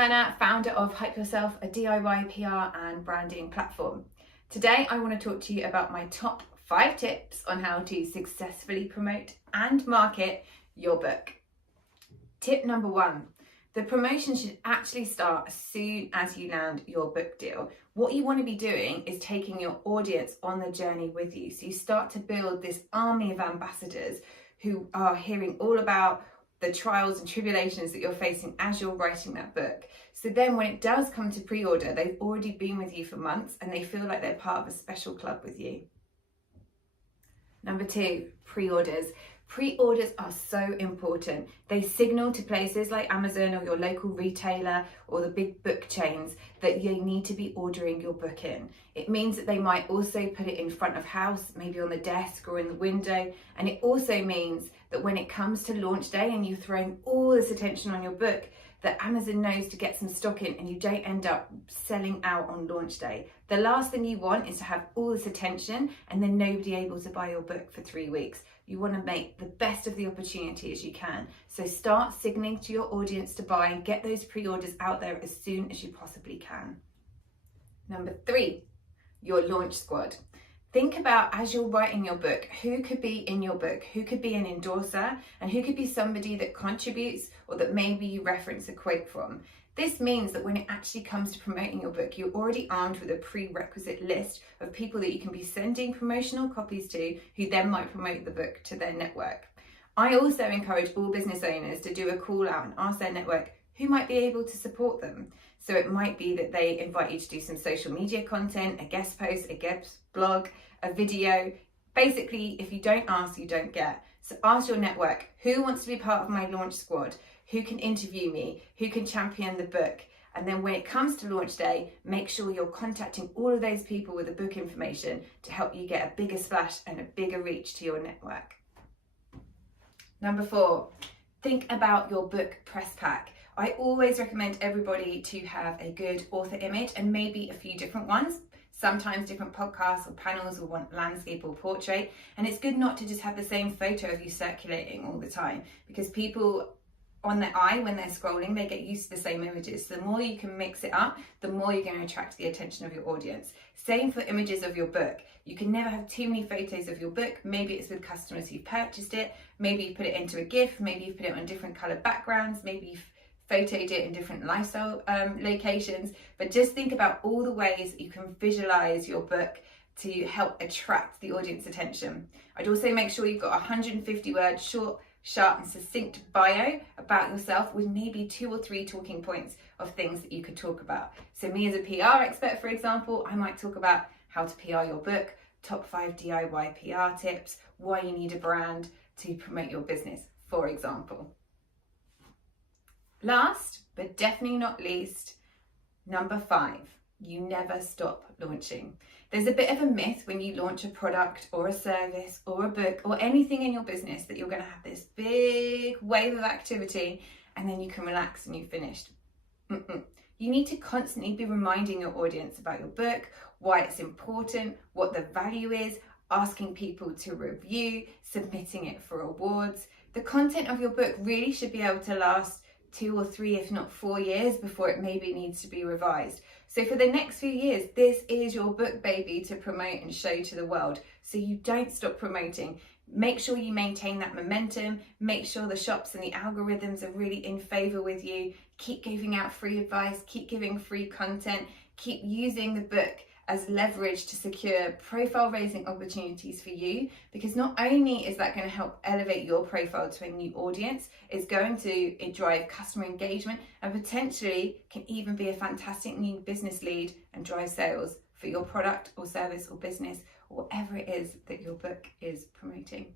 Werner, founder of Hype Yourself, a DIY PR and branding platform. Today I want to talk to you about my top 5 tips on how to successfully promote and market your book. Tip number 1, the promotion should actually start as soon as you land your book deal. What you want to be doing is taking your audience on the journey with you. So you start to build this army of ambassadors who are hearing all about the trials and tribulations that you're facing as you're writing that book. So then when it does come to pre-order, they've already been with you for months and they feel like they're part of a special club with you. Number 2, pre-orders. Pre-orders are so important. They signal to places like Amazon or your local retailer or the big book chains that you need to be ordering your book in. It means that they might also put it in front of house, maybe on the desk or in the window. And it also means that when it comes to launch day and you're throwing all this attention on your book, that Amazon knows to get some stock in and you don't end up selling out on launch day. The last thing you want is to have all this attention and then nobody able to buy your book for 3 weeks. You want to make the best of the opportunity as you can. So start signaling to your audience to buy and get those pre-orders out there as soon as you possibly can. Number 3, your launch squad. Think about, as you're writing your book, who could be in your book, who could be an endorser, and who could be somebody that contributes or that maybe you reference a quote from. This means that when it actually comes to promoting your book, you're already armed with a prerequisite list of people that you can be sending promotional copies to who then might promote the book to their network. I also encourage all business owners to do a call out and ask their network who might be able to support them. So it might be that they invite you to do some social media content, a guest post, a guest blog, a video. Basically, if you don't ask, you don't get. So ask your network, who wants to be part of my launch squad? Who can interview me? Who can champion the book? And then when it comes to launch day, make sure you're contacting all of those people with the book information to help you get a bigger splash and a bigger reach to your network. Number 4, think about your book press pack. I always recommend everybody to have a good author image and maybe a few different ones. Sometimes different podcasts or panels will want landscape or portrait. And it's good not to just have the same photo of you circulating all the time, because people on their eye, when they're scrolling, they get used to the same images. So the more you can mix it up, the more you're going to attract the attention of your audience. Same for images of your book. You can never have too many photos of your book. Maybe it's with customers who've purchased it. Maybe you put it into a GIF. Maybe you put it on different colored backgrounds. Maybe you've photoed it in different lifestyle locations. But just think about all the ways that you can visualize your book to help attract the audience attention. I'd also make sure you've got 150 words, short, sharp and succinct bio about yourself with maybe 2 or 3 talking points of things that you could talk about. So me as a PR expert, for example, I might talk about how to PR your book, top 5 DIY PR tips, why you need a brand to promote your business, for example. Last, but definitely not least, number 5, you never stop launching. There's a bit of a myth when you launch a product or a service or a book or anything in your business that you're going to have this big wave of activity and then you can relax and you've finished. You need to constantly be reminding your audience about your book, why it's important, what the value is, asking people to review, submitting it for awards. The content of your book really should be able to last 2 or 3, if not 4 years before it maybe needs to be revised. So for the next few years, this is your book baby to promote and show to the world. So you don't stop promoting. Make sure you maintain that momentum. Make sure the shops and the algorithms are really in favor with you. Keep giving out free advice, keep giving free content, keep using the book as leverage to secure profile raising opportunities for you, because not only is that going to help elevate your profile to a new audience, it's going to drive customer engagement and potentially can even be a fantastic new business lead and drive sales for your product or service or business or whatever it is that your book is promoting.